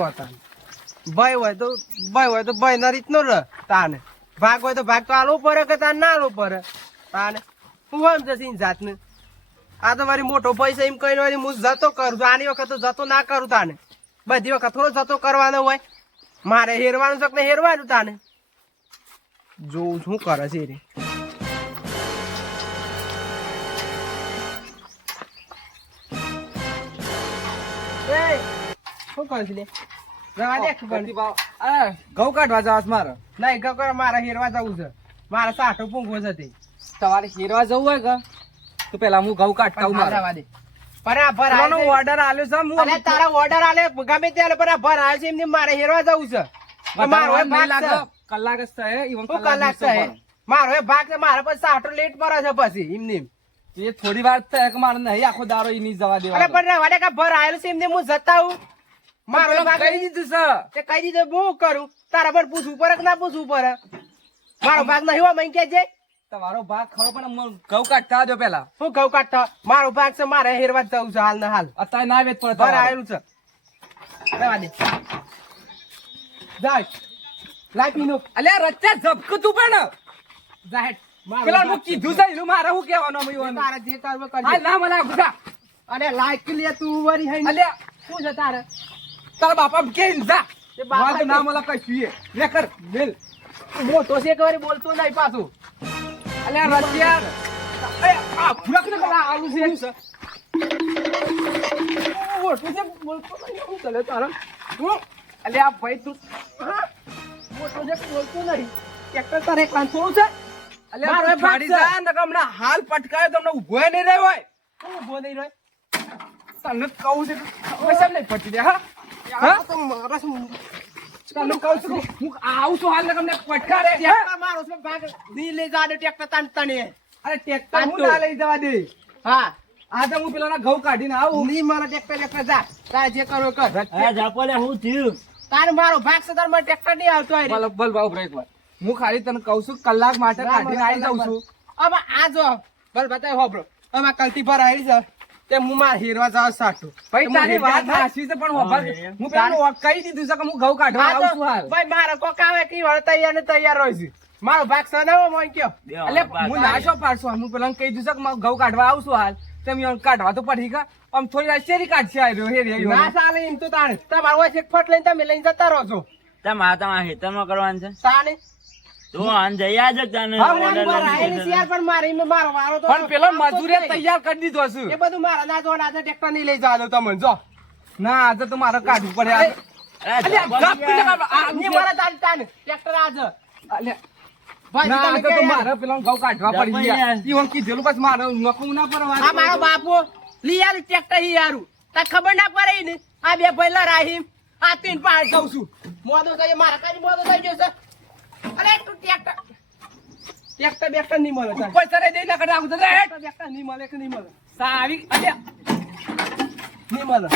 જો તાન ભાઈ હોય તો ભાઈ ના રીતનો ર તાને ભાગ હોય તો ભાગ તો આલવો પડે કે તાન ના આલવો પડે તાને હું એમ જશે જાતને આ તો મારી મોટો પૈસા એમ કહીને વળી હું જતો કરું છું આની વખત તો જતો ના કરું તાને બધી વખત થોડો જતો કરવાનો હોય મારે હેરવાનું છે કે હેરવાનું તાને જોઉં શું કરે છે રે શું કરે છે લે ઘઉં કાઢવા જવા મારે નહીં ગયો મારે હેરવા જવું છે મારે સાઠો પૂંઘવો છે તે તમારે હેરવા જવું હોય કે તો પેલા હું ઘઉં કાઢતા હું મારા દે બરાબર ઓર્ડર આલ્યો છે હું તારા ઓર્ડર આલે ગમે ત્યારે બરાબર આવે છે એમને મારે હેરવા જવું છે મારો એ ભાગ લાગે કલાક જ થાય ઈવન કલાક છે મારો એ ભાગ છે મારે પછી સાઠો લેટ પડે છે પછી એમને એ થોડી વાર થાય કે મારે નહીં આખો દારો ઈ નહીં જવા દેવા અરે પણ વાડે કા ભર આયેલું છે એમને હું જતા હું મારો ભાગ કહી દીધું છે તે કહી દીધું હું કરું તારા પર પૂછવું પડે કે ના પૂછવું પડે મારો ભાગ નહીં હોય મઈ કે છે તમારો ભાગ ખરો પણ ઘઉં કાઢતા દો પેલા હું ઘઉં કાઢતા મારો ભાગ છે મારે હેરવા જવું છે હાલ ને હાલ અત્યારે ના વેચ પડે ભર આયેલું છે રહેવા દે જાય લાઈ પીનો અલ્યા રચ્ચા ઝબક તું પણ જાહેર પેલા હું કીધું છે એનું મારે શું કહેવાનું મયુવાનું તારે જે કરવું કરજે હાલ ના મને ગુસા અરે લાઈક લે તું વરી હઈ અલ્યા શું છે તારે તારા બાપા કે જા તે બાપા વાત ના મને કઈ લે કર મેલ મોટો છે કે વરી બોલતો નહીં પાછું અલ્યા રચ્ચા એ આ ફુરક ને પેલા આલુ છે મોટો છે બોલતો નહીં હું ચાલે તારા અલ્યા ભાઈ તું મોટો છે બોલતો નહીં ટ્રેક્ટર તારે કાન થોડું છે અલ્યા મારો મારો ગાડી જા ને હમણાં હાલ પટકાય તમને ઉભો નહીં રહ્યો હોય હું ઉભો નહીં રહ્યો તને કહું છે પૈસા નહીં પટી દે હા હા તો મારા શું તને કહું છું હું આવું છું હાલ ને તમને પટકારે ટ્રેક્ટર મારો છે ભાગ ની લઈ જા દે ટ્રેક્ટર તાન તને અરે ટ્રેક્ટર હું ના લઈ જવા દે હા આ તો હું પેલા ઘઉં કાઢીને આવું ની મારા ટ્રેક્ટર જા તારે જે કરો કર આ જાપોલે હું થયું તારે મારો ભાગ છે તારે મારે ટ્રેક્ટર નહીં આવતો આ બોલ બોલ બાબુ બ્રેક વાર હું ખાલી તને કહું છું કલાક માટે કાઢીને આવી જાઉં છું હવે આ જો બલ બતાય હોબરો હવે કલતી પર આવી છે તે હું માર હેરવા જાવ સાટું ભાઈ તારી વાત સાચી છે પણ હું પેલું કહી દીધું છે કે હું ઘઉં કાઢવા આવું છું હાલ ભાઈ મારો કોક આવે કે વળ તૈયાર ને તૈયાર હોય છે મારો ભાગ સનાવો મોય કયો એટલે હું નાશો પાડશો હું પેલા કહી દીધું છે કે ઘઉં કાઢવા આવું છું હાલ તમે કાઢવા તો પડી ગયા આમ થોડી વાર શેરી કાઢશે આવ્યો હેરી ના ચાલે એમ તો તાણે તમારો હોય એક ફટ લઈને તમે લઈને જતા રહો છો તમારા હેતરમાં કરવાનું છે તાણે તો આન જઈ આજ તને હા, order મારા લઈ આયેલી દીધો શિયાર પણ મારી મેં મારો વારો તો પણ પેલો મજૂરે તૈયાર કરી દીધો છે એ બધું મારા ના જોડ આજે ટ્રેક્ટર નહીં લઈ જવા દો તમને જો ના આજે તો મારે કાઢવું પડે આજે. છે. અલ્યા, ગપ પીને કાઢવા. આ ની મારા તાન ટ્રેક્ટર આજે અલ્યા, ભાઈ ના, તમે આજે તો કે મારે પેલા ઘઉં કાઢવા પડી ગપ ગયા યાર. ઈ હું કીધેલું પછી મારે નકવું ના પડે આ મારો બાપુ લઈ આલું ટ્રેક્ટર હી યારું તા ખબર ના પડે ને આ બે ભઈલા રાહીમ આ તીન પાડ જઉં છું મોદો થઈ મારા કાજી મોદો થઈ ગયો છે અરે તું ટ્રેક્ટર બેક્ટર નહીં મળે તાર. પૈસા દઈ ના કરે આવું તો લે. ટ્રેક્ટર બેક્ટર નહીં મળે કે નહીં મળે સારી અલ્યા નહીં મળે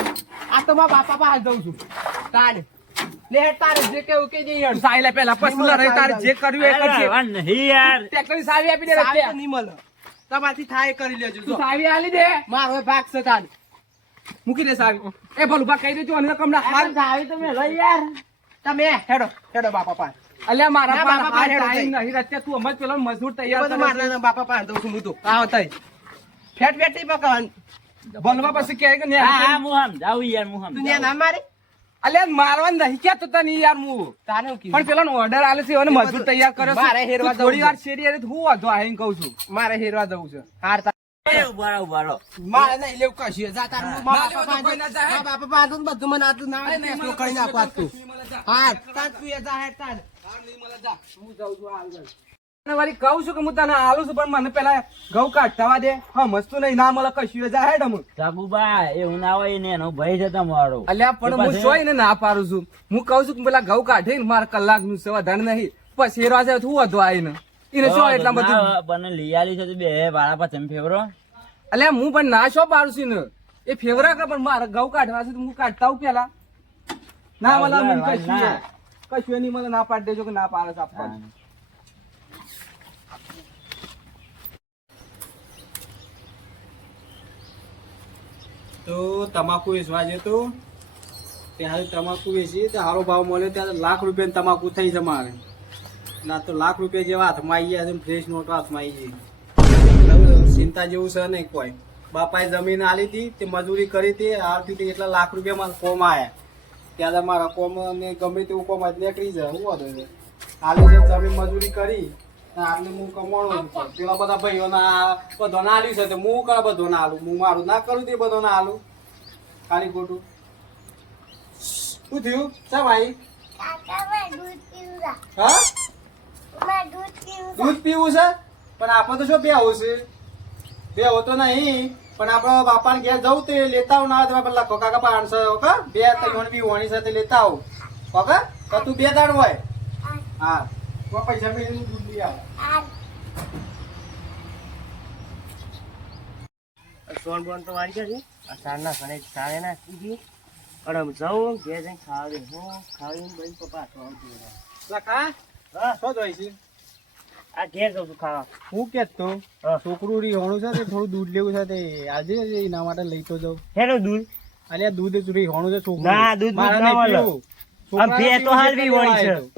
આ તો મારા બાપા પાસે જઉં છું તારે લે તારે જે કેવું કે જઈ યાર સાઈ લે પેલા પછી લડાઈ તારે જે કર્યું એ અરે કરજે વાન નહીં યાર ટ્રેક્ટરની સાવી આપી દે સાવી તો રસ્તે. નહીં મળે તમારથી થાય કરી લેજો તું જો સાવી આલી દે મારો ભાગ છે તારે મૂકી દે સાવી એ ભલું બા કહી દેજો અને કમડા હાલ સાવી તમે લઈ યાર તમે હેડો બાપા પાસે અલ્યા મારા ના, પાસે બાપા હાલ પાસે ટાઈમ નહીં રસ્તે તું હમણાં પેલો મજૂર એ તૈયાર બધું કરે છે. મારા બાપા પાસે દઉં છું હું તો આવો તઈ ફેટ ફેટ નહીં પકડવાનું ભલવા પછી કહે કે હા હા નહીં હું સમજાવું યાર હું દુનિયા સમજાવું ના મારી અલ્યા મારવા નહીં કહેતો તને યાર હું તારે હું પણ કીધું પેલો ઓર્ડર આલે છે અને મજૂર તૈયાર કર્યો મારે છે હેરવા તું થોડી જવું વાર શેરી હારે હું વાંધો આવીને કહું છું મારે હેરવા જવું છે હાર એ ઉભા રહો. મારે નહીં લેવું કશું જા તાર હું મારા ના, બાપા કોઈ ના જાય. પાસે મારા બાપા પાસે બધું મને આટલું ના આવે ને એટલું કરીને આપો આટલું હા તાર તું એ જા હેડ તાર હું જાઉં છું હાલ જાઉં. અને વળી કહું છું કે હું તને આલું છું પણ મને પેલા ઘઉં કાઢવા દે હા મસ્તું નહીં ના મળે કશું જા હેડ અમુક જાગુભાઈ એવું ના હોય ને એનો ભય છે તમારો અલ્યા પણ હું જોઈ ને ના પાડું છું હું કહું છું કે પેલા ઘઉં કાઢે ને મારે કલાકનું છે વધારે નહીં પછી હેરવા જાય હું વધુ આવીને એને શું એટલા બધું બને લઈ આલી છે તો બે વાળા પાસે તમે ફેવરો અલ્યા હું પણ ના શો પાડું છું ને એ ફેવરા કે પણ મારે ઘઉં કાઢવા છે તો હું કાઢતા હું પેલા ના મને આમ કશું નહીં મને ના પાડી દેજો કે ના પાડે છે આપવાનું તો તમાકુ વેચવા જતો ત્યારે તમાકુ વેચી તે સારો ભાવ મળ્યો ત્યારે લાખ રૂપિયાની તમાકુ થઈ છે મારે. ના તો લાખ રૂપિયા જેવા હાથમાં આવી ગયા છે, ફ્રેશ નોટો હાથમાં આવી ગઈ. ચિંતા જેવું છે નહીં કોઈ. બાપાએ જમીન આલી હતી તે મજૂરી કરી હતી, આવતી હતી એટલા લાખ રૂપિયા મારા કોમ આવ્યા. ત્યારે મારા કોમ ને ગમે તેવું કોમ જ નીકળી જાય. શું વાંધો છે? આલી છે જમીન મજૂરી કરી આટલે હું કમાણું છું. પેલા બધા ભાઈઓના બધાને આલ્યું છે તો હું કરા બધોને આલું? હું મારું ના કરું તે બધોને આલું ખાલી ખોટું. શું થયું? શા ભાઈ? હા દૂધ પીવું છે? પણ આપણે તો શું બેહવું છે? બેહવો તો નહીં, પણ આપડે બાપાને ઘેર જવું તે લેતા આવું. ના તમે પેલા કાકા 500 ઓકે 2-3 બી વણી સાથે લેતા આવું. ઓકે તો તું 2 દાડ હોય. હા તો પૈસા મેળવીને દૂધ લઈ આવ. સોન બોન તો વાળી ગયા છે. આ સારના ઘરે ચાળે નાખી દીધી. અને આમ જાઉં ઘેર જઈને ખાવા દે. હું ખાવીને બધી પપ્પા હાથમાં આવતી રહે. કાકા હા શું જોઈ છે? આ ઘેર જાઉં છું ખાવા. હું કેતો હા. છોકરું રીહોણું છે તે થોડું દૂધ લેવું છે તે આજે એના માટે લઈ તો જાઉં. હેલો દૂધ. અલ્યા દૂધ રીહોણું છે છોકરું. ના, દૂધ મારે ના નહીં મળે. પીવું. આમ ભે તો છોકરાને હાલ બી પીવું વળી છે. એટલે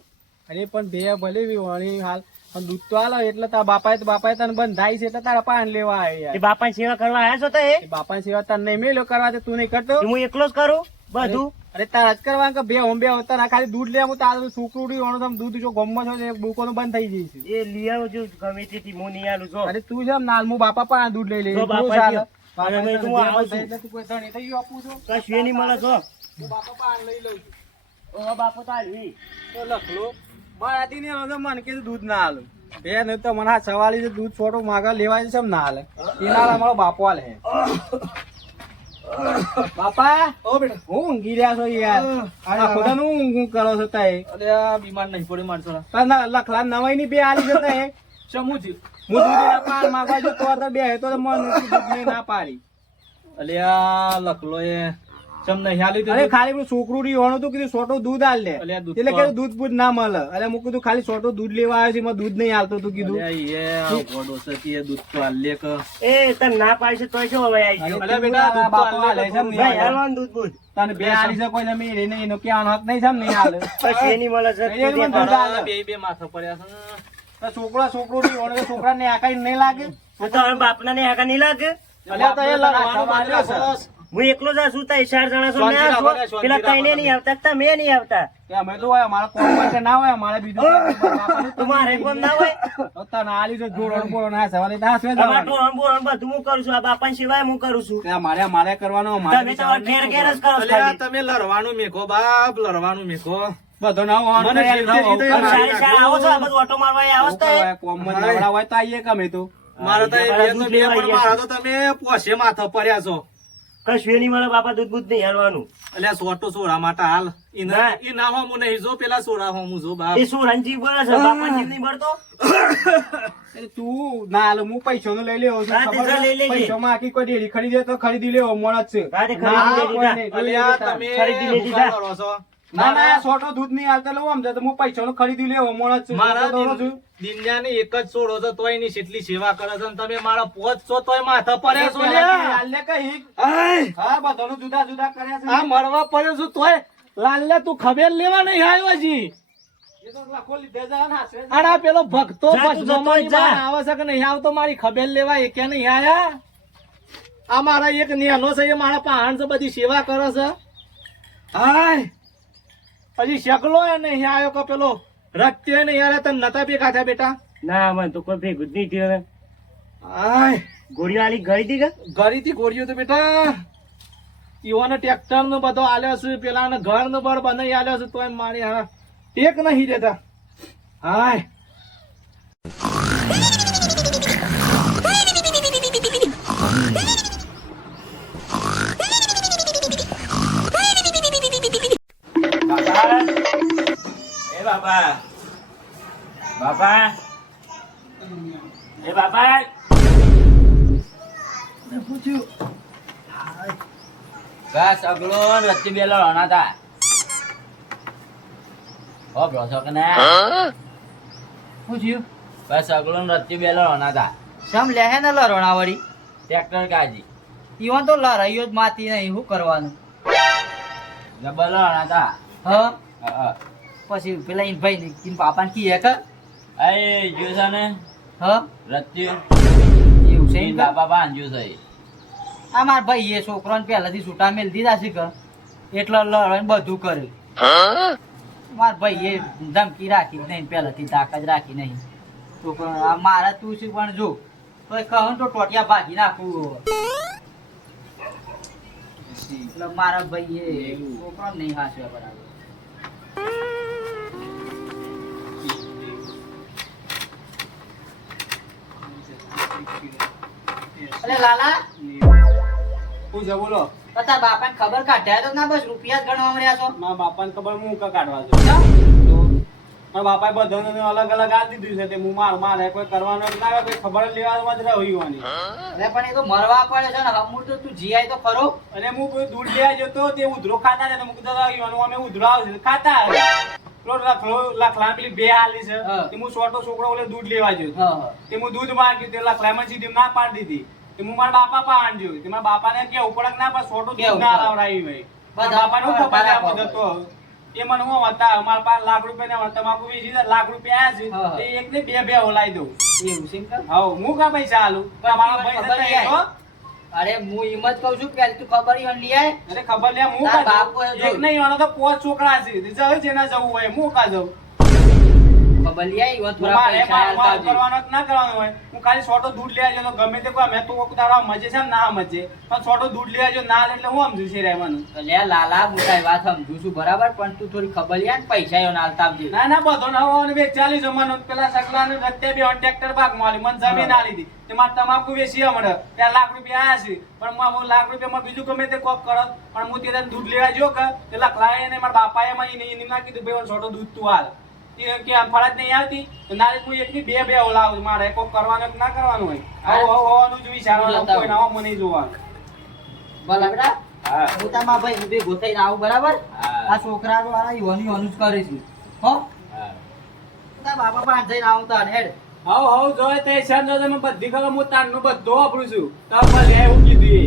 અરે પણ ભે ભલે બી વળી હાલ પણ દૂધ તો હાલો એટલે તારા બાપાએ તને બંધાઈ છે તો તારા પાન લેવા આવ્યા. એ બાપાની સેવા કરવા આવ્યા છો તો એ બાપાની સેવા તને નહીં મેલ્યો કરવા દે, તું નહીં કરતો. હું એકલો જ કરું બધું. અરે તારા જ કરવા કે બે હોમ બે હોતા ના ખાલી દૂધ લેવું તારું છોકરું રીહોણું તમે દૂધ જો ગમમાં છો તો દુકાનો બંધ થઈ જઈ છે. એ લઈ આવું છું ગમે તેથી હું નહીં આલું છો. અરે તું છે નાલ હું બાપા પણ દૂધ લઈ લઈ જો બાપા ચાલે. ગયો. બાપા અને તને હું આવું જેવા છું. એટલે તું કોઈ ધણી થઈ ગયું આપું છું. કશું નહીં મળે છો. હું બાપા પણ લઈ લઉં છું. ઓ બાપો તો હાલી. તો લખલો મારાથી ને હવે મને કીધું દૂધ ના હાલે. બે ને તો મને આ સવાલી છે દૂધ છોટો માગા લેવા છે ના હાલે. એના અમારો બાપો હાલે. બાપા ઓ બેટા હું ઊંઘી રહ્યા છો યાર? આ ખુદાનું ઊંઘ કરો છો તાય? અરે બીમાર નહીં પડી માણસો લખલા નવાઈ ની બે આલી જતા હે સમું થયું હું દૂધ પાર માગવા જો તો બે હે તો મને દૂધ ના પાડી. અલ્યા લખલો એ ચમ નહીં હાલી અરે ખાલી પેલું છોકરું રીહોણું તું કીધું છોટો દૂધ હાલ લે અલ્યા દૂધ એટલે તો- કીધું દૂધ બૂધ ના મળે. એટલે હું કીધું ખાલી છોટો દૂધ લેવા આવ્યો છે એમાં દૂધ નહીં હાલતું તું કીધું. દૂધ તો હાલે કે એ તને ના પાડી છે તોય શું હવે આવી ગયો? અલ્યા બેટા દૂધ બાપો હાલે છે એમ નહીં ભાઈ હાલે. હાલવાનું દૂધ બૂધ. તને બે આલી છે કોઈ ને એને એનો ક્યાં હક નહીં છે એમ નહીં હાલે. કશું એ નહીં મળે છે. એ મને દૂધ હાલે. બે માથા પડ્યા છે તો છોકરું રીહોણું તો છોકરાને આકાઈ નહીં લાગે. તો હવે બાપના ને હાકા નહીં લાગે. અલ્યા તો એ લડવાનું બાંધ્યો છે. હું એકલો જ છું. તઈ 4 જણા છો. શાંતિ ના રાખો છો. ને, શાંતિ પેલા રાખો તઈને ને. નહીં આવતા તમે નહીં આવતા. કે અમે તો હોય અમારા કોમ માટે ના હોય અમારે બીજું બાપાનું તો તમારે કોમ ના હોય. તો તને આલી છે જોડણ બોડણ આ સવારે દાસ વે તમારે જવાનું. તો હંબુ હંબુ બધું હું કરું છું. આ બાપાની સિવાય હું કરું છું. કે મારે કરવાનો તમે તમારે ઘેર ઘેર જ કરો છો ખાલી. તમે લડવાનું મેકો બાપ લડવાનું મેકો બધો ના હોય મને જીવતે જીવતે પણ સારી શાળા આવો છો. આ બધું ઓટો મારવા અહીં આવો છો તો એ. કોમ માં નવરા હોય તો આઈએ ગમે તો મારા તો એ બે તો બે પણ મારા તો તમે પોસે માથા પડ્યા છો. કશું એ નહીં મળે બાપા. દૂધ બૂધ નહીં હાલવાનું. એટલે સોટો સોરા માટે હાલ ના. ઈ ના હોમું નહીં જો પેલા સોરા હોમું જો બાપ એ શું રણજીવ બોલે છે? બાપા જીવ નહીં મળતો. એટલે તું ના હાલ હું પૈસા નું લઈ લેવો છું હા, તે ખબર તો લઈ લેજે. પૈસા માં આખી કોઈ ડેરી ખરીદે તો ખરીદી લેવો મોણ જ છે હા, તે ના, ખરીદી કોઈ લેજે. નહીં, લઈ અલ્યા લેતા. તમે ખરીદી લીધી ભૂખા જા. કરો છો. ના ના આ છોટો દૂધ નહીં હાલતા લઉં આમ તો હું પૈસા નું ખરીદી લેવો મોણ જ છે મારા છોટો દોરો છું. દિનયાની એક જ છોડો છો તોય એની કેટલી સેવા કરે છે અને તમે મારા પોચ છો તોય માથા પડ્યા છો પેલા લ્યા. હાલ લે કઈ આય, હા બધાનું જુદા જુદા કર્યા છે આ મળવા પડ્યો છું તોય લાલ્યા તું ખબર લેવા નહીં આવ્યો હજી. એ તો લખો લીધે જા ને હાથે. અને આ પેલો ભક્તો જા તું જતો ભજનોની જા. બહાર આવે છે કે નહીં આવતો મારી ખબર લેવા એ કે નહીં આયા. આ મારા એક નેનો છે એ મારા પહાણ છે બધી સેવા કરે છે. હાય હજી શકલો એ નહીં આવ્યો કે પેલો રત્યો નહીં યાર તને નતા ભેગા થયા બેટા. ના મને તો કોઈ ભેગું જ નહીં થયું. હાય ગોળીઓ આલી ગળી હતી કે? ઘરીથી ગોળ્યો તો બેટા ઈવાનો ટ્રેક્ટર નો બધો આલ્યો છે પેલા ઘર નો બળ બનાવી આલ્યો છે તોય મારી હા એક નહીં દેતા. હાય એ બાપા. બાપા. એ બાપા. બસ અગલો ને વચ્ચે બે લડવાના હતા. હો બ્રોસો કે ના શું થયું? બસ અગલો ને વચ્ચે બે લડવાના હતા. સમ લેહે ને લરોણા વળી ટ્રેક્ટર કાજી ઈવન તો લરાઈયો જ માતી નહીં શું કરવાનું જબર લડણા હતા. હા હા. પછી પેલા ઈન ભાઈ ઈન પાપાને કીએ કે એ જો છે ને હા રત્યું એવું છે ઈન એમ કે? બાપા બાંધ્યું છે. આ માર ભાઈ એ છોકરાને પહેલાથી છૂટા મેલ દીધા છે કે એટલે લડે બધું કરે. માર ભાઈ એ ધમકી રાખી જ નહીં, પહેલાથી તાકાત રાખી નહીં. છોકરો આ મારા તું છે પણ જો તો કહું ને તો ટોટિયા ભાગી નાખું. એટલે મારા ભાઈ એ છોકરો નહીં હાસ્યો બરાબર. અરે લાલા શું છે બોલો? તો તાર બાપાને ખબર કાઢ્યા તો ના બસ રૂપિયા જ ગણવા મળ્યા છો. મારા બાપાને ખબર હું કા કાઢવા છું. મારા બાપાએ બધાને અલગ અલગ આ દીધું છે તે હું મારે કોઈ કરવાનું ના આવે, કોઈ ખબર જ લેવામાં જ રહ્યું. અરે પણ એ તો મરવા પડે છે ને હમુર તો તું જીઆઈ તો ખરો. અને હું કોઈ દૂધ લેવા જતો તે ઉધરો ખાતા ને હું કીધું અમે ઉધરો આવશે ખાતા લખલા પેલી બે હાલી છે હા. તે હું છોટો છોકરો ઓલે દૂધ લેવા ગયો હા તે હું દૂધ માંગ્યું તે લખલામાં સીધી ના પાડી દીધી તે હું મારા બાપા પાસે આણજો તે મારા બાપાને કેવું પડક ના પણ છોટો દૂધ કેવું ના પડે? લાવડાવી ભાઈ બધા બાપાને હું ખબર બરાબર. આ બધો તો એ મને હું હતા મારા પાસે લાખ રૂપિયા ને તમાકુ વેચી દે, લાખ રૂપિયા આવ્યા હા. છે તે એક ને બે ઓલાઈ દઉં. એવું છે એમ કે? હા હું કા પૈસા આલું પણ મારા ભાઈ ખબર જતા નહીં. એ તો અરે હું એમ જ કઉ છું પેલી તું ખબર ઈ લઈ આય. અરે ખબર લે હું તાર કા બાપુ એ જાઉં? જોયું. એક નહીં આનો તો 5 છોકરા છે તે જવે જેના જવું હોય હું કા જાઉં? ખબર લઈ આય ઈવન થોડા મારે પૈસા આલતા આવજે. કરવાનો કે ના કરવાનો હોય હું ખાલી છોટો દૂધ લેવા જતો ગમે તે કોઈ મેં તો તારા મજે છે ને ના મજે પણ છોટો દૂધ લેવા જો ના લે એટલે હું સમજુ છે રહેવાનું. લે લાલા મોટા વાત સમજુ છું બરાબર પણ તું થોડી ખબર લઈ આય ને પૈસા એનો આલતા આવજે. ના ના બધો ના હોવાનો બે 40 જમાનો પેલા સકલા ને રત્તે બે ટ્રેક્ટર ભાગ માલી મને જમીન આલી દી તે માર તમાકુ વેચી હમણે ત્યાં લાખ રૂપિયા આયા છે પણ હું લાખ રૂપિયામાં બીજું ગમે તે કોક કરત પણ હું તે દૂધ લેવા જો કે પેલા ખલાય ને મારા બાપાએ મને ના કીધું ભાઈ છોટો દૂધ તું હાલ કે આમ ફરજ નહીં આવતી તો નારે હું એકની બે ઓલાવું મારે કોક કરવાનું કે ના કરવાનું હોય આવું હોવાનું જ વિચારવાનું કોઈ ના મને નહીં જોવાનું. ભલા બેટા હા. હું તારા ભાઈ ને ભેગો થઈને આવું બરાબર. હા. આ છોકરા વાળા ઈવન જ કરે છે હો. હા. તારા બાપા પાસે જઈને આવું તાર હેડ. હવ જોય તે છે ને તમે બધી ખબર હું તારનું બધું વાપરું છું તો ભલે એવું કીધું એ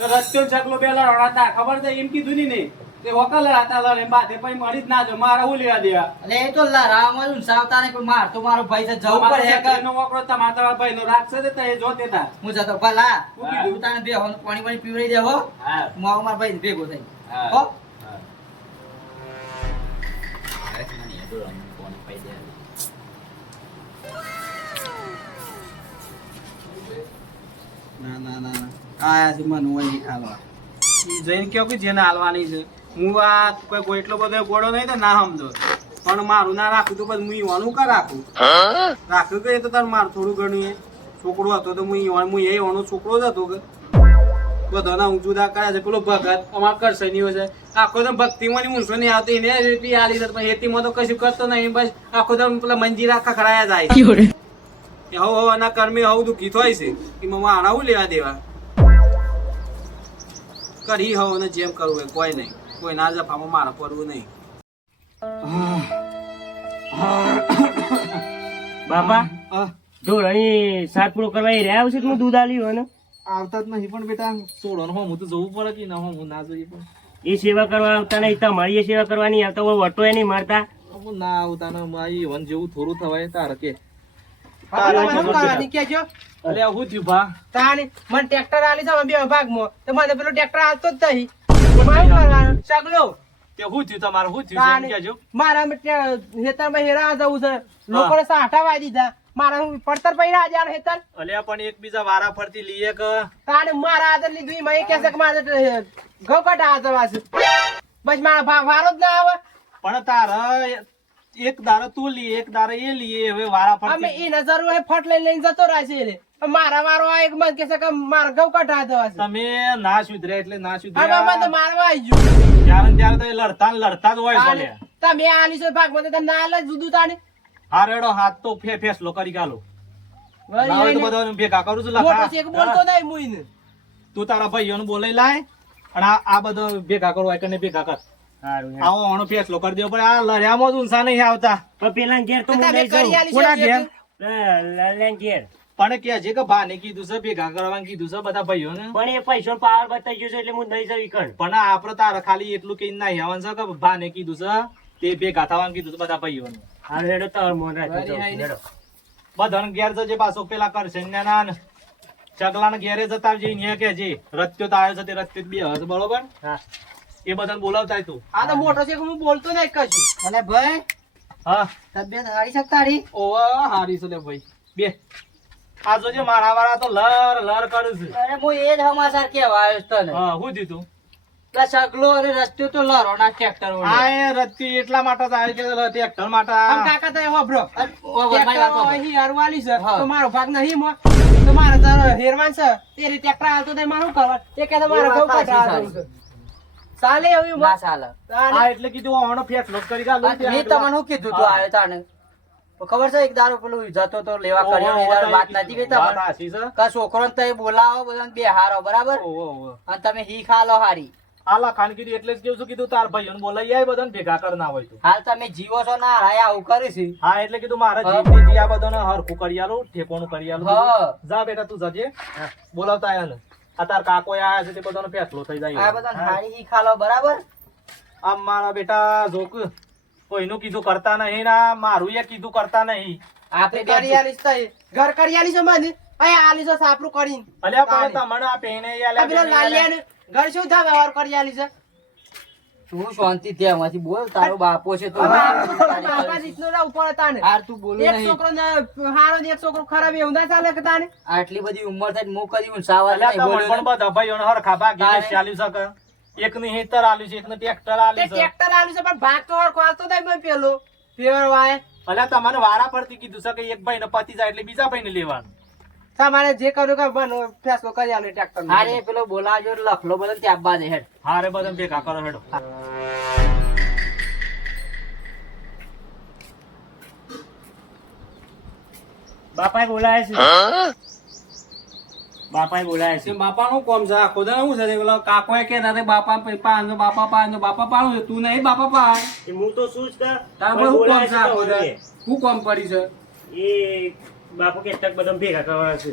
તો રસ્તો ચકલો બે લડાતા ખબર છે એમ કીધું ની ને તે વકલ લડાતા લડે બાતે પછી મળી જ ના જો મારે હું લેવા દેવા એટલે એ તો રાવમાં ઊંસાવતા ને કોઈ માર તો મારો ભાઈ છે જવું પડે કે નો વકરો તમારા ભાઈ નો રાખશે તે એ જોતે તા હું જતો ભલા હા. હું તાને બે પાણી પીવડાવી દેવો હા. હું આવું મારા ભાઈ ભેગો થઈ હા. હો. હા. અરે મને એ તો રંગ કોણ પાઈ દે. ના આયા છે મન હોય ની ખાવા ઈ જઈને કયો કે જેને હાલવાની છે હું આ કોઈ એટલો બધો ગોળો નહીં તો ના સમજો પણ મારું ના રાખું તો પછી હું ઈવાનું કા રાખું રાખ્યું કે એ તો તાર માર થોડું ઘણું એ છોકરો હતો તો હું એ ઈવાનો છોકરો જ હતો કે બધાના ઊંચું દા કર્યા છે પેલો ભગત અમાર કરશે નહીં હોય છે આખો તો ભક્તિમાં ઊંચો નહીં આવતી એને એટલી આલી છે પણ હેતીમાં તો કશું કરતો નહીં બસ આખો તો પેલા મંજીરા ખખડાયા જાય કે હવ આના કર્મે હવ દુઃખી થાય છે કે મમ્મા આના હું લેવા દેવા કરી હવ ને જેમ કરવું હોય કોઈ નહીં કોઈ ના જફામાં મારા પડવું નહીં. બાપા ઢોરાની સાતપુરો કરવા એ રહ્યા આવશે તો હું દૂધ આલ્યું ને આવતા જ નહીં પણ બેટા સોડો હું તો જવું પડે કે ના હું ના જઈએ પણ એ સેવા કરવા આવતા નહીં તમારી એ સેવા કરવાની આવતા હોય વટો એ નહીં મારતા હું ના આવતા ને મારી ઈવન જેવું થોડું થવાય તારે કે હવે તમે શું કરવાની કહેજો? અરે હું થયું ભા તાણી મને ટ્રેક્ટર આલી છે બે ભાગમાં તો મને પેલો ટ્રેક્ટર આલતો જ નહીં મારું કરવાનું સગલો કે હું થયું તમારે હું થયું તાણી કેજો મારા હેતરમાં હેરા જવું છે લોકોને સાઠા વાઈ દીધા મારા હું પડતર પૈડા હજાર હેતર અલ્યા પણ એકબીજા વારા ફરતી લઈએ કે તાણે મારા આદર લીધું એમાં એ કહેશે કે મારે ઘઉં કાઢા હાથર વાસે બસ મારા વારો જ ના આવે પણ તારા એક દારો તું લીએ એક દારો એ લીએ હવે વારા અમે ફરતી એ નજર હોય ફટ લઈને જતો રહેશે રે મારા વારો આ એક મને કહેશે કે મારા ઘઉં કાઢા હાથર વાસે તમે ના સુધર્યા એટલે ના હવે મને તો સુધર્યા મારવા આવી ગયું ત્યારે ને ત્યારે તો એ લડતા ને લડતા જ હોય છે લ્યા. તમે આલી છે ભાગમાં તો તમે ના આલે જુદું તાણે હા રેડો હાથ તો ફેસલો કરી ગાલો ના હોય તો બધાને ભેગા કરું છું મોટો લખા. શેખ બોલતો નહીં મુઈને તું તારા ભાઈઓને બોલાઈ લાય અને આ બધા ભેગા કરો હોય કે ભેગા કર સારું આવો આનો ફેસલો કરી દેવો પડે આ લડ્યામાં જ ઊંસા નહીં આવતા પણ પેલા ઘેર તો હું તમે લઈ કરી જાઉં આલી કોના છે ઘેર? લાલ્યા ઘેર પણ કે છે કે ભાને કીધું છે ભેગા કરવાનું કીધું છે બધા ભાઈઓને. પણ એ પૈસો પાવર બતાવી ગયો છે એટલે હું નહીં જવી કણ. પણ આપડે તારે ખાલી એટલું કઈ નહીં આવવાનું છે કે ભાને કીધું છે તે ભેગા થવાનું કીધું છે બધા ભાઈઓને. હારું હેડો તાર મોન રાખજો વળી આઈને. હેડો. બધાને ઘેર જજે પાછો પેલા કરશે ને ચગલાને ઘેરે જતા આવજે ન્યા કે જે રત્યો તો આવ્યો છે તે રત્યો જ બે હશે બરોબર. હા એ બધાને બોલાવતા તું. આ તો મોટો છે કે હું બોલતો નહીં કશું. અને ભાઈ હા તબિયત હારી છે તારી? ઓવા હારી છે લે ભાઈ બે. આ જોજે મારા વાળા તો લર લર કરે છે. અરે હું એ જ સમાચાર કહેવા આવ્યો છું તને. હા હું દીધું પેલા સગલો અને રસ્તો તો લરોના ટ્રેક્ટર આ એ રત્તી એટલા માટે તો આવ્યો કે ટ્રેક્ટર માટે આમ કાકા તો એવો બ્રો ટ્રેક્ટર અહીં હરવાલી છે હા. તો મારો ભાગ નહીં મો તો મારે તારો હેરવાન છે તે રીતે ટ્રેક્ટર હાલતો તો મારું કરવા એ કે મારે ઘઉં કાઢવા છે ચાલે એવું ના ચાલે. આ એટલે કીધું આનો ફેસલો કરી ગાલો મેં તમને શું કીધું તું આવ્યો તાને તો ખબર છે એક દારૂ પેલું જતો તો લેવા કર્યો ને એ દારૂ વાત નથી બે વાત તમને હાચી છે. કા છોકરો ને બોલાવો બધાને બેહારો બરાબર ઓહો. અને તમે હી ખાલો હારી. આલા ખાન કીધું એટલે જ કેવું છું કીધું તાર ભાઈઓને બોલાઈ આય બધાને ભેગા કર ના હોય તો. હાલ તમે જીવો છો ના હાય આવું કરી છે. હા એટલે કીધું મારા જીવજી આ બધાને હરખું કરી આલું ઠેકોણું કરી આલું હા. જા બેટા તું જજે બોલાવતા આયા ને આ તાર કાકો આયા છે તે બધાનો ફેસલો થઈ આ જાય. બધાને હારી હી ખાલો બરાબર. આમ મારા બેટા જોક કોઈનું કીધું કરતા નહીં ના મારું એ કીધું કરતા નહીં. આપણે કરિયાલીસ તો ઘર કરિયાલી છે મને અહીંયા આલી છે સાપરું કરીને અલ્યા પણ તમને આ પેણે આ પેલો લાલિયાને ઘર શું થાય વ્યવહાર કરિયાલી છે તું શાંતિ ત્યાં માંથી બોલ તારો બાપો છે તો બાપા રીતનો ના ઉપર હતા ને હાર તું બોલું એક નહીં. છોકરો ને હારો ને એક છોકરો ખરાબ એવું ના ચાલે કે તાને આટલી બધી ઉંમર થઈ મુ કરી ઊંચાવા અલ્યા નહીં તમને બોલ્યો પણ બધા ભાઈઓને હરખા ભાગે તારે. ચાલ્યું શકે. એકની હેતર આલ્યું છે એકને ટ્રેક્ટર તે આલ્યું છે. ટ્રેક્ટર આલ્યું છે પણ ભાગ તો હરખો હાલતો થાય મને પેલો ફેવર વાય અલ્યા તમને વારા પરથી કીધું છે કે એક ભાઈને પતી જાય એટલે બીજા ભાઈને લેવાનું. તમારે જે કર્યું કે મને ફેસલો કરી આલ્યો ટ્રેક્ટર અરે પેલો બોલાવજો એટલે લખલો બધો ત્યાં બાદ હેડ. હારે બધા ભેગા કરો હેડો. બાપાએ બોલાય છે બાપાએ બોલાય છે. બાપાનું કોમ છે આખો દાડો શું છે પેલો કાકોએ કહેતા હતા બાપા પાનો બાપા પાનો બાપા પાનું છે તું નહીં બાપા પાય એ હું તો શું જ કર તાર પણ શું કોમ બોલાય છે આખો તો દાડો? શું કોમ પડી છે એ બાપુ કે તક બધા ભેગા કરવાના છે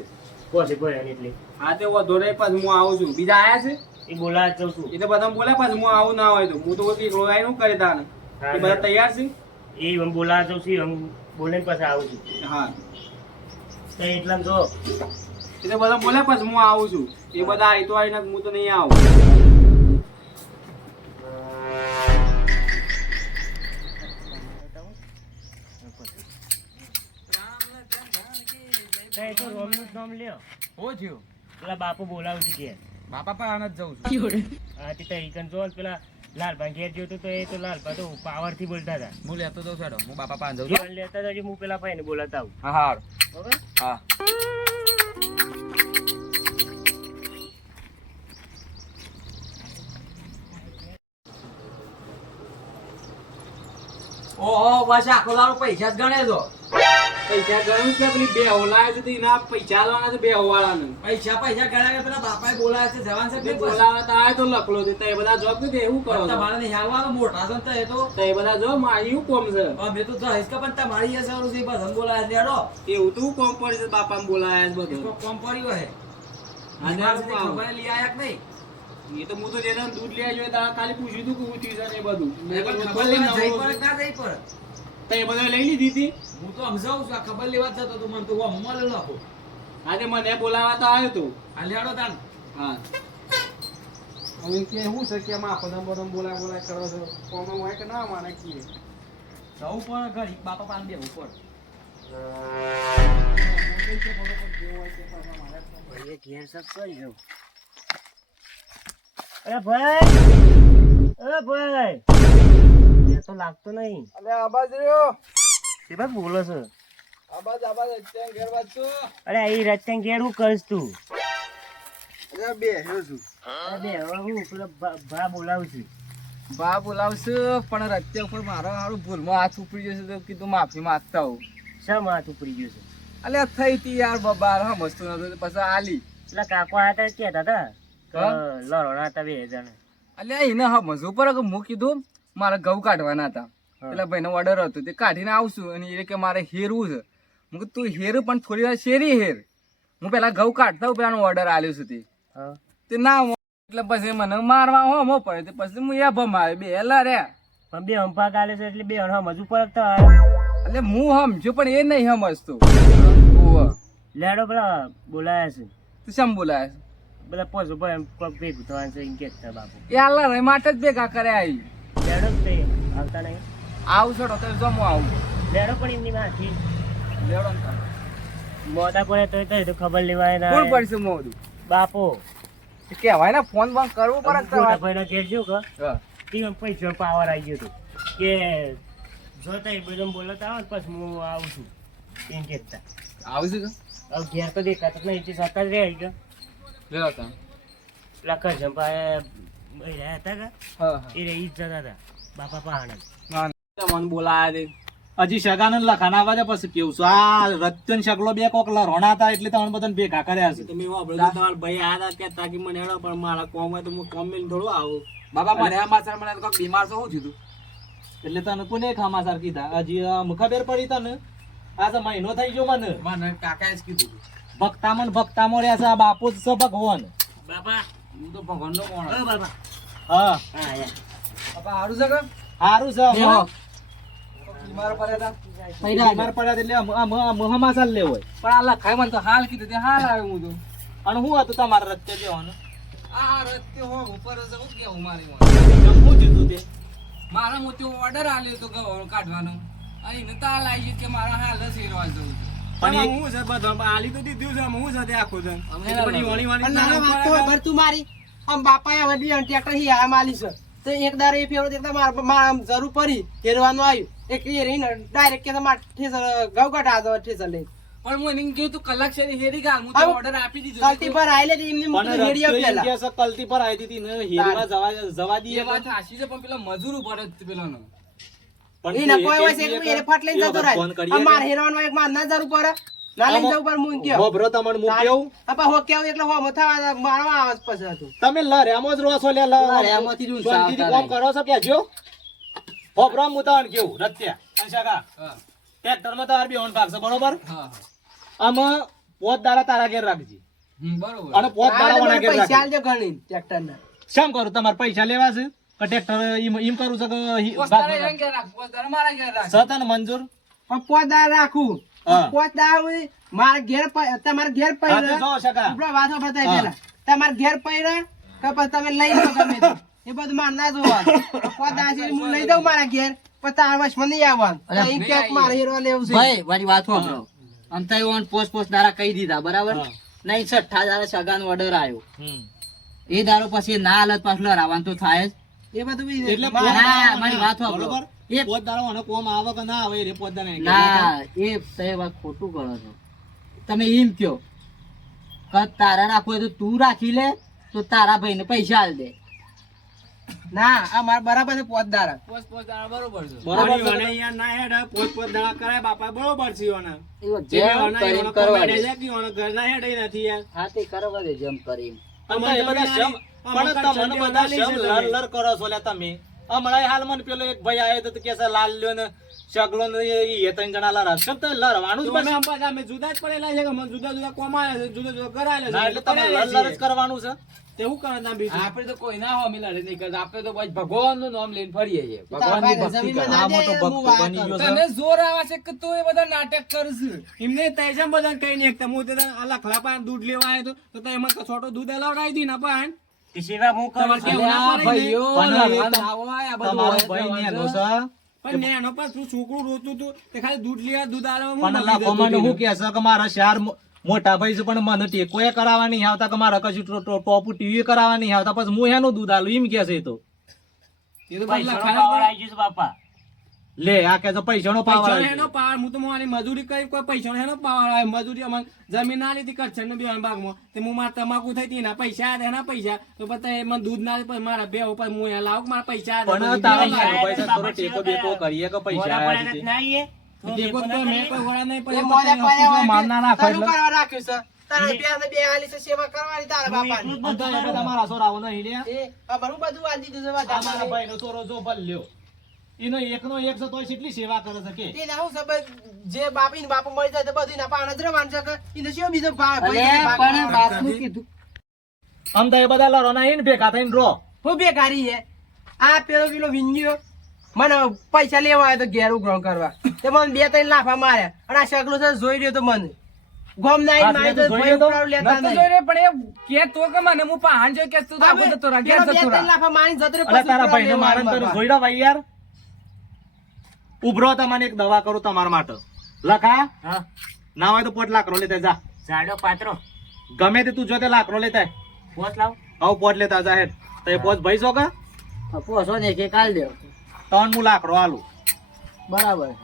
કોશે બોલ્યા એટલે હા તે વધો રહી પાછું હું આવું છું બીજા આયા છે એ બોલાવા જઉં છું. એ તો બધા બોલે પાછું હું આવું ના હોય તો હું તો એકલો આવીને શું કરે તાને એ બધા તૈયાર છે એ હું બોલાવા જઉં છું હું બોલીને પછી આવું છું. હા તો એટલા જો એ તો બધા બોલે પાછું હું આવું છું એ બધા આવી તો આવીને હું તો નહીં આવું એ તો રોમનું જ નામ લ્યો. હો થયું પેલા બાપુ બોલાવું છું ઘેર. બાપા પાસે જ જઉં છું હા તે તઈ જો પેલા લાલભાઈ ઘેર જોતો તો એ તો લાલભા તો પાવર થી બોલતા હતા. હું લેતો જાઉં છેડો હું બાપા પાસે ઘેર લેતા હતા હું પેલા ભાઈને બોલાતા આવું. હા હા બરોબર? હા ઓહો બસ આખો દાડો પૈસા જ ગણે છો. પૈસા ગણું કે પેલી બે હોલાય છે તો એના પૈસા લાવવાના છે બે હોવાળાને પૈસા ગણ્યા કે પેલા બાપાએ બોલાયા છે જવાન છે જે બોલાવા તો આય તો લખલો છે તો એ બધા જોબ કે એવું કરો છો તમારે નહીં હાલવાનું મોટા છો ને તો એ તો તો એ બધા જો મારી એવું કોમ છે અમે તો જઈશ કે પણ તમારી એ સારું છે બધા બોલાયા છે હેડો. એવું તું કોમ પડી છે બાપાને બોલાયા છે બધું કોઈ કોમ પડ્યું હે આજે તમારે શું સુધી આવું? ખબર લઈ આયા કે નહીં? એ તો હું તો જેને દૂધ લઈ આવ્યો તારા ખાલી પૂછ્યું તું કે હું થયું છે ને એ બધું એ પણ હું ખબર તો લેવા જઈ નવરો પડે છું. કે ના જઈ પડે? તો એ બધા લઈ લીધી હતી હું તો સમજાવું છું આ ખબર લેવા જ જતો તું મને તો હું મળ્યો નાખો. આજે મને બોલાવા તો આવ્યો તો આ લેડો તાન. હા હવે કે શું છે કે આમાં આખો દમ બધમ બોલાય કરો છો કોમ હોય કે ના માને કીએ જવું પડે ઘડી બાપા પાન દેવું પડે. ભાઈએ ઘેર સબ કરી જવું. અરે ભાઈ અરે ભાઈ એ તો લાગતો નહીં. અલે આબાજ રહ્યો એ ભાઈ બોલો છો. આબાજ અત્યારે ઘેર વાંચો અરે એ રસ્તા ઘેર હું કરીશ તું? અરે બે હેરો છું અરે બે હવે હું પેલો ભા બોલાવું છું. બા બોલાવશું પણ રસ્તે ઉપર મારો હારું ભૂલમાં હાથ ઉપડી જશે તો કીધું માફી માંગતા હોઉં શા માથ ઉપડી ગયું છે? અલ્યા થઈ તી યાર બબાર હા મસ્ત નતો પછી આલી પેલા કાકો આયા હતા કહેતા હતા કે હા? લડવાના હતા બે જણા. અલ્યા એને હા મજવું પર હું કીધું મારે ઘઉં કાઢવાના હતા પેલા ભાઈનો ઓર્ડર હતો તે કાઢીને આવશું અને એ કે મારે હેરવું છે હું કીધું તું હેર પણ થોડી વાર શેરી હેર હું પેલા ઘઉં કાઢતા હું પેલાનો ઓર્ડર આલ્યો છે હા. તે ના એટલે પછી મને મારવા હોમો પડે પછી હું એ ભમાવે બે લડ્યા પણ બે હંપા કાલે છે એટલે બે હજુ પરત તો એટલે હું સમજુ પણ એ નહીં સમજતો ઓવ લેડો પેલા બોલાયા છે તું શમ બોલાય બધા પોસો પર એમ કોક ભેગું થવાનું છે એમ કે બાપુ એ આલા રે માટે જ ભેગા કર્યા આવી લેડો જ તે આવતા નહીં આવું છોડો તો જમો આવું લેડો પણ એમની માથી લેવડો ને તારે. મોટા પડે તો ખબર લેવાય કોણ ના પડશે મોડું બાપો કેવાય ને ફોન બોન કરવું પડે ને મોટા તમારે. ભાઈનો ઘેર શું કે હા. ટીમ પૈસા પાવર આવી ગયો હતો કે જો તઈ બધું બોલતા આવો ને પછી હું આવું છું એમ કહેતા આવું છે કે હવે ઘેર તો દેખાતો જ નહીં તે સત્તા જ રહે કે લેવો તમે. પેલા કરજંપાએ રહ્યા હતા કે હા હા એ રહી જ જતા હતા બાપા પહાણ ના, ના. મને બોલાયા દે હજી સગાનંદ લખાણ આવવા દે પછી કેવું છું આ રત્યન શકલો બે કોક લરોણા હતા એટલે તમને બધાને ભેગા કર્યા છે તમે વાપરો તમારા ભાઈ આયા હતા કહેતા કે મને હેડો પણ મારા કોમ હોય તો હું કોમ મેં થોડું આવું બાપા મને આ માસર મને તો બીમાર છો શું થયું એટલે તને કોને ખામાસાર કીધા હજી ખબર પડી તને આજે મહિનો થઈ ગયો મને મને કાકાએ જ કીધું ભક્તામાં રહ્યા છે આ બાપુ જ છે ભગવાન બાપા હું તો ભગવાનનો માણસ. ઓ બાપા હા હા યાર બાપા હારું છે કે સારું છે બેહો. બીમાર પડ્યા હતા બીમાર પડ્યા એટલે હમાસાર લેવો પણ આ લખાય મને તો હાલ કીધું તે હાલ આવ્યો હું તો અને શું હતું તમારે રસ્તે દેવાનું આ રસ્તે હો ઉપર છે હું કેવું મારી જમવું દીધું તે મારા મોટી ઓર્ડર આલ્યો તો ગવાળો કાઢવાનો અહીં તાલ આવી ગયો કે મારા હાલ જ હેરવા જવું છે પણ હું છે બધા આલી તો દીધું છે હું છે તે આખું છે અમે એટલે બધી વણી અને વણી નાના વાત તો ખબર તું મારી આમ બાપાએ હવે બી ટ્રેક્ટર હી આ માલી છે તો એક દારે એ ફેરો દેખતા મારા આમ જરૂર પડી હેરવાનું આવ્યું એક એ રહીને ડાયરેક્ટ કે તમારે ઠેસર ઘઉં કાઢા દો ઠેસર લઈને પણ હું એને કહ્યું તું કલાક છે હેરી ગાલ હું તો આવું ઓર્ડર આપી દીધો કલ્ટી પર આયલે તો એમને મૂકી પણ હેડી રસ્તે પેલા એમ કે છે કલતી પર આવી હતી ને હીરવા જવા એ દઈએ વાત હાચી છે પણ પેલા મજૂર ઉપર જ પેલાનો પણ એને કોઈ હોય છે કે એને ફટ લઈને જતો રહે ફોન કરીએ આ માર હેરવાનું એક માર ના જરૂર પડે ના લઈને જવું પર હું ગયો હોભરો તમને હું કેવું આપા હો કેવું એટલે હો મથા મારવા આવે પછી હતું તમે લર્યામાં જ રહો છો લે લર્યામાંથી જ ઊંચા શાંતિથી આવતા કામ કરો છો કે જો હોભરો હું તમને કેવું રત્યા અંશાકા હા ટ્રેક્ટરમાં તમારે બેહણ ભાગ છે બરોબર હા આમાં પોત દાડા તારા ઘેર રાખજે બરોબર અને પોત દાડા વણા ઘેર પૈસા રાખજે આલજો ઘણી ટ્રેક્ટર ના શેમ કરું તમારે પૈસા લેવા છે કે ટ્રેક્ટર એમ કરું છે કે પોસ્ટારે એમ કે રાખ પોસ્ટારે મારા ઘેર રાખ સતન મંજૂર પણ પોદાર રાખું હા. પોદાર મારા ઘેર તમારા ઘેર હા, તે પૈરા જો શકા આપણો વાતો બતાવી હા. પેલા તમારા ઘેર પૈરા કે પછી તમે લઈ લો ગમે તે. એ બધું માર ના જોવાનું પોદાર છે હું લઈ દઉં મારા ઘેર પછી તારા વશમાં નહીં આવવાનું તો એમ કે મારે હેરવા લેવું છે ભાઈ મારી વાત સાંભળો આમ તો એવું પોસ્ટ દારા કહી દીધા બરાબર હા. નહીં 6 દારા સગાનો ઓર્ડર આવ્યો હમ. એ દારો પછી ના હાલત પાછું લડાવવાનું તો થાય જ એ બધું બી એટલે ના, મારી વાત સાંભળો. બરોબર એ- પોત દાડા અને કોમ આવે કે ના આવે એ પોત દાડા ના એ તમે વાત ખોટું કરો છો તમે એમ કયો કે તારા રાખવું હોય તો તું રાખી લે તો તારા ભાઈને પૈસા આલ દે ના આ મારા બરાબર છે પોદાર પોસ્ટારે બરોબર છે બરોબર વણી છે. વણી અહીંયા ના હેડે પોત પોત દાડા કરાય બાપા બરોબર છે ઓના એવો જે જેમ ઓના કરીને એના કરવા કોમેડે દે છે કે ઓના ઘર ના હેડે નથી યાર હા તે કરવા દે જેમ કરી અમે એ બધા શમ- પણ તમને બધા શમ લર લર કરો છો લે તમે હમણાં હાલ મને પેલો એક ભાઈ આવ્યો તો કે છે લાલ લ્યો ને શકલો ને એ ત્રણ જણા લરા શમ તો લરવાનું જ બસ અમે જુદા જ પડેલા છે કે અમે જુદા જુદા કોમાયા છે જુદા જુદા કરાયેલા ના છે એટલે તમે લર લર જ કરવાનું છે તેવું કરે ના બીજું આપણે તો કોઈ ના હોમી લડે નહીં કરતા આપણે તો બસ ભગવાનનું નામ લઈને ફરીએ છીએ તારા ભગવાનની ભાઈને ભક્તિ જમીનમાં કરો. ના દે, હું વાત કરું. તને જોર આવે છે કે તું એ બધા નાટક કરશે એમને તૈસા બધા કઈ નહીં એકતા હું તે આ લખલા પાન દૂધ લેવા આવ્યો તો તો એમાં છોટો દૂધ અલાવડાવી દી ના પાન તે સેવા હું કરું છું. અલ્યા ભાઈઓ પણ લડવા એ ના હોય, આ બધું તમારો હોય ભાઈ જવાનું નેનો છે. છે પણ ને એનો પર તું છોકરું રોતું તું તે ખાલી દૂધ લેવા દૂધ આલવા પણ લાખોમાં હું કે છે કે મારા ચાર મોટા ભાઈ છે પણ મને ટેકોએ કરાવવા નહીં આવતા કે મારા કશું ટોપુ ટીવી કરાવવા નહીં આવતા પછી હું એનું દૂધ આલું એમ કે છે એ તો એ તો બધું પૈસાનો લખાયેલું પાવર પડે. આવી ગયો છે બાપા લે આ કે છે પૈસાનો પાવર પૈસા આવી એનો ગયો. પાવર હું તો મારી મજૂરી કરી કોઈ પૈસા એનો પાવર આવે મજૂરી અમારે જમીન ના લીધી કરછન નો બેવાના ભાગમાં તે હું મારા તમાકુ થઈ હતી એના પૈસા આયા એના પૈસા તો પછી એમાં દૂધ ના લે, પછી મારા બે ઉપર હું અહીંયા લાવું મારા પૈસા આયા પણ તો તારા દૂધ નાનો લેવા ભાઈ છે, થોડો ટેકો બેકો કરીએ કે પૈસા મોડા આવ્યા પડ્યા છે. ના આવીએ. ટેકો તો મેં કોઈ વડા નહીં એ પણ મોઢે એ પાયા હોય માર ના નાખો તારું એટલે. કરવા રાખ્યું છે તારા બેને બે આલી છે સેવા કરવાની તારા હું બાપાની એટલું જ અને તો એ બધા મારા છોરાઓ નહીં લે. એ આ બધું બધું આલી દીધું છે આ મારા બધા ભાઈનો છોરો જો ભલ લ્યો. એનો એકનો એક છે તોય કેટલી સેવા કરે છે કે તે ના હું સબ જે બાપી ને બાપુ મળી જાય તો બધું ના પાણ જ રવાન છે કે એને શું બીજો અલે પણ બાપનું કીધું આમ તો એ બધા લડોના ઈને ભેગા થઈને રો હું બેકારી છે આ પેલો વિંજ્યો મને પૈસા લેવા આવ્યો તો ઘેર ઉઘરાણ કરવા તે મને 2-3 લાફા માર્યા અને આ શકલો છે જોઈ રહ્યો તો મને ગોમ ના હા, મારી તે તો તો જોઈ ભાઈ રહ્યો તો? ઉઘરાણ લેતા નતો નહીં જોઈ રે પણ એ કે તો કે મને હું પહાણ જો કે તું તો આગળ જતો રહે ઘેર જતો રહે લાફા મારી જતો રહ્યો, અરે પછી તારા ઉઘરાણ ભાઈને લેવા મારે આવ્યો તને બાપા. જોઈડા ભાઈ યાર ઉભરો તમને એક દવા કરું તમારા માટે લખા હા ના હોય તો 5 લાકડો લેતા જા જાડો પાત્રો ગમે તે તું જોતે લાકડો લેતા પોત લાવ આવ 5 લેતા જા હેડ તો એ 5 ભાઈ છો કે પોસો ને કે કાલ દેવ ત્રણ હું લાકડો આલું બરાબર છે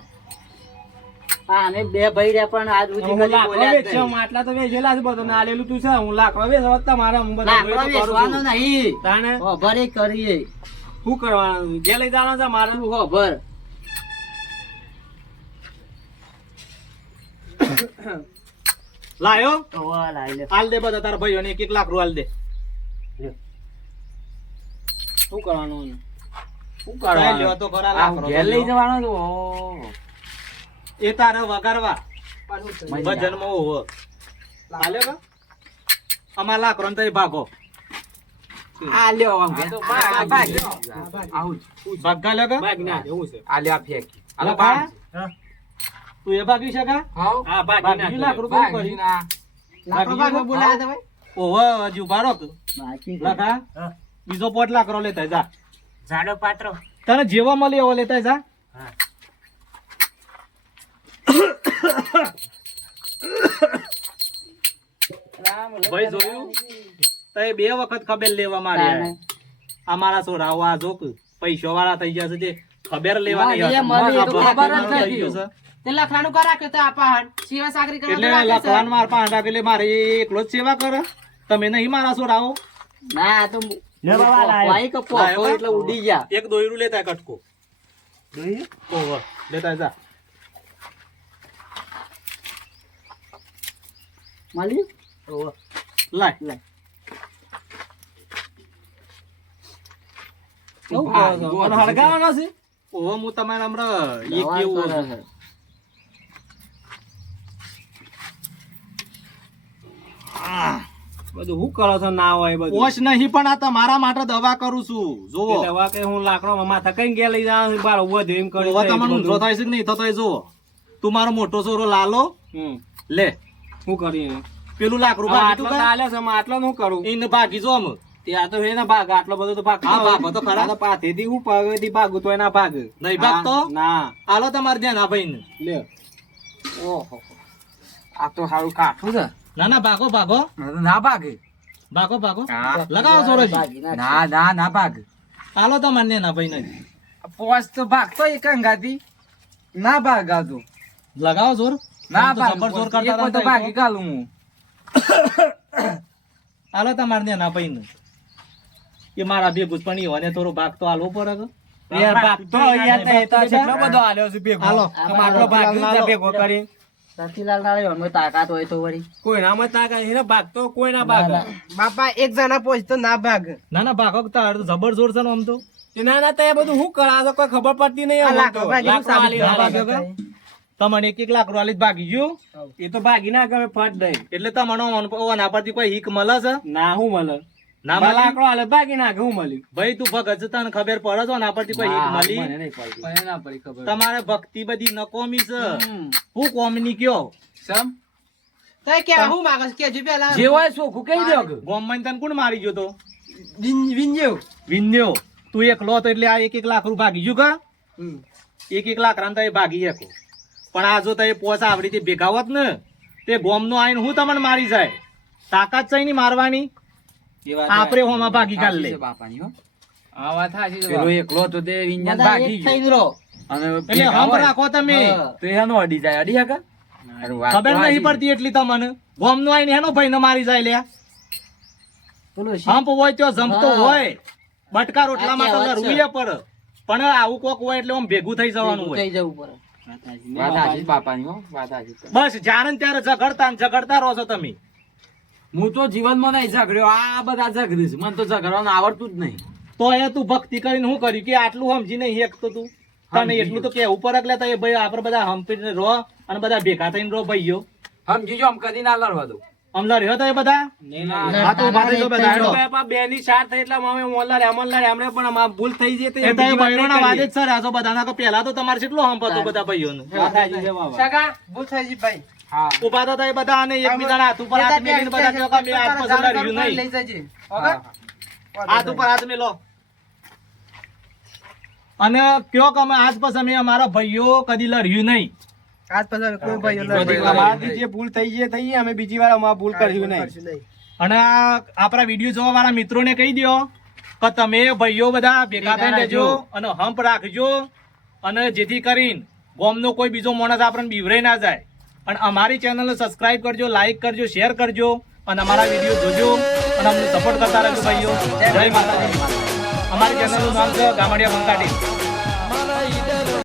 હા અને 2 ભાઈ રહ્યા પણ આજ સુધી હું કદી લાકડો બોલ્યા જ વેચ્યો, નહીં. માટલા તો વેચેલા છે બધું ના લેલું તું છે હું લાકડો વેચવા તમારા હું બધા લાકડો જોઈ તો કરું વેચવાનો છું. નહીં તાણે ભરે કરીએ શું કરવાનું જે લઈ જવાનું છે મારે ભર લાયો ઓવા લાઈ લે આલ દે બધા તારા ભાઈઓને 1 લાકડું આલ દે શું કરવાનું શું લ્યો તો ખરા લાકડો ઘેર લઈ જવાનો તો એ તારે વગાડવા મજા. ભજનમાં હોવ હાલે કે અમાર લાકડો ને તઈ ભાગો આ લ્યો આમ ઘેર. ભાગા લે કે બાગ ના જવું છે લખા? તું એ ભાગી શકા હા બાગ ના ભાગી લાકડું કેવું કર્યું? લાકડો ભાગમાં બોલાયા હતા ભાઈ. ઓહો હજુ ઉભા રહો બાકી છે. લખા બીજો 5 લાકડો લેતા જા જાડો પાત્રો તને જેવો મળે એવો લેતા જા હા ભાઈ જોયું તો એ 2 વખત ખબર લેવા મારી અમારા છોરાઓ આ જોક પૈસો વાળા થઈ ગયા છે તે ખબર લેવાની મળે, મળે, એ તો ખબર જ થઈ નથી. ગયું છે. તે લખવાનું કરા કે તો આપા હાન સેવા સાગરી કરવા તો એટલે રાખે છે. લખવાનું માર પાંચ એટલે મારે એકલો જ સેવા કરે તમે નહીં મારા છોરાઓ ના આ તો લે બાબા લાયો. વાઈ કે પોકો એટલે ઉડી ગયા એક દોયરું લેતા કટકો ઓહો લેતા જા મળી ઓહો લાય લાય. શું કરો છો? અને હળગાવાનો છે ઓહો હું તમારે હમણાં એક દવા કેવું કરે છે. બધું શું કરો છો ના હોય બધું પોષ નહીં પણ આ તમારા માટે દવા કરું છું એ જોવો દવા કે હું લાકડો માથા કઈ ગયા લઈ જવાનું છે, બાર ઉભો થયો એમ કરી ઓહો તમને ઊંધો થાય છે કે નહીં થતો એ જોવો તું મારો મોટો છોરો લાલો લે શું કરીએ પેલું લાકડું હવે ભાગી આટલો તું તો કા? આલ્યો છે, આટલો શું કરું એને ભાગી જો અમે ત્યાં તો હે ને ભાગ આટલો બધો તો ભાગ હા, ભાગો તો ખરા. પાથેથી હું પગેથી ભાગું તો એના ભાગ નહીં ભાગતો? હા, ના આલો તમારે ધ્યાન આ ભાઈને લે ઓહો આ તો સારું કાઠું છે ના ના ભાગો ભાગો ના ભાગે ભાગો ભાગો લગાવો સોરજી ભાગી ના ના ભાગે આલો તમારે ને ના ભાઈ નહીં પોસ તો ભાગતો એક અંગાથી ના ભાગાતો લગાવો જોર ના આમ તો જબર જોર કરતા હતા તો તો ભાગી કાલું હું આલો તમારે ને ના ભાઈ એ મારા ભેગું જ પણ ઈ અને થોડો ભાગ તો આલવો પડે કે યાર ભાગ તો યાર તે તો જેટલો બધો આલ્યો છે ભેગો હાલો. તમે આટલો ભાગ કેવી રીતે ભેગો કરી સતીલાલ ના લેવાનો તાકાત હોય તો વળી કોઈ ના મત તાકાત એને ભાગ તો કોઈ ના ભાગ બાપા એક જણા પહોંચતો ના ભાગ ના ના ભાગો કે તાર તો જબર જોર છે ને આમ તો તે ના ના તે બધું શું કરા તો કોઈ ખબર પડતી નહીં આ અમને લાકડો તો. ભાગી લાકડો સાબિત આલી ભાગ્યો આલી. કે? તમને એક લાખ રૂપિયા લઈ ભાગી ગયું એ તો ભાગી ના ગમે ફટ દઈ એટલે તમને ઓના પરથી કોઈ હીક મળે છે ના હું મળે ના ના મળી? લાકડો આલે ભાગી ના હું મળ્યું ભાઈ તું ભગત છે, તને ખબર પડે છે ઓના પરથી કોઈ હીક મળી મને નહીં પડતી. ના પડી ખબર તમારે ભક્તિ બધી નકોમી છે હું કોમની કયો સમ તો કે હું માગસ કે જો પેલા જે હોય સોખું કહી દો કે ગોમમાં તને કોણ મારી ગયો તો વિંજ્યો વિન્યો તું એકલો હતો એટલે આ 1 લાખ રૂપિયા ભાગી ગયું કા 1 લાખ રામ તો એ ભાગી શકો પણ આ જો તે પોસ આવડી તે ભેગા હોત ને તે ગોમનો આઈને હું તમને મારી જાય તાકાત છે નહીં મારવાની આપરે હોમાં ભાગી કાઢ લે બાપાની હો આ વાત સાચી છે પેલો એકલો તો તે વિඤ્ઞાણ બધા ભાગી એક ગયો થઈને રહો. અને એટલે હમ રાખો તમે તો એનો અડી જાય અડી હકા ખબર નહીં પડતી એટલી તમને ગોમનો આઈને એનો ભાઈને મારી જાય લ્યા પેલો હંપ હોય તો જમતો હા. હોય બટકા રોટલામાં સાચી તમને વાત છે. રૂએ પડે પણ આવું કોક હોય એટલે આમ ભેગું થઈ જવાનું હોય થઈ જવું પડે વાત સાચી બાપાની હો વાત સાચી બસ જ્યારે ને ત્યારે ઝઘડતા ને ઝઘડતા રહો છો તમે હું તો જીવનમાં નહીં ઝઘડ્યો આ બધા ઝઘડીશ મને તો ઝઘડવાનું આવડતું જ નહીં તો એ તું ભક્તિ કરીને શું કર્યું કે આટલું સમજી નહીં એકતો તું તને એટલું તો કેવું પડે એટલે તો એ ભાઈ આપણે બધા હંપીને રહો અને બધા ભેગા થઈને રહો ભાઈઓ. સમજી જો આમ કદી ના લડવા દો. અમલા રહ્યો તો એ બધા હા તો ઉભા થઈ જાઓ બધા હેડો. બે ની સાર થઈ એટલે અમે મોલ્લા હમણાં પણ અમારે ભૂલ થઈ જઈ તો એ તો એ ભાઈઓના વાદે જ સર આ તો બધાના તો પહેલા તો તમારે કેટલો હંપ હતો બધા ભાઈઓનું. સગા ભૂલ થઈ ગઈ ભાઈ. ઉભા તો થાય બધા અને એકબીજાના હાથ ઉપર હાથ મેલીને બધા કહો કે મેં આજ પસંદ રહ્યું નહીં. લઈ જજે ઓકે હાથ ઉપર હાથ મેલો અને કયો કે અમે આજ પછી અમે અમારા ભાઈઓ કદી લડ્યું નહીં. આજ પછી કોઈ ભાઈ અમારાથી જે ભૂલ થઈ ગઈ થઈ અમે બીજી વાર અમારે ભૂલ કર્યું નહીં. અને આ આપણા વિડીયો જોવા વાળા મિત્રોને કહી દો કે તમે ભાઈઓ બધા ભેગા થઈને રહેજો અને હંપ રાખજો અને જેથી કરીને ગામનો કોઈ બીજો માણસ આપણને બીવરાઈ ના જાય. અને અમારી ચેનલને સબસ્ક્રાઇબ કરજો, લાઈક કરજો, શેર કરજો અને અમારા વિડીયો જોજો અને અમને સપોર્ટ કરતા રહેજો ભાઈઓ. જય માતાજી. અમારી ચેનલનું નામ છે ગામડિયા બંકાટી.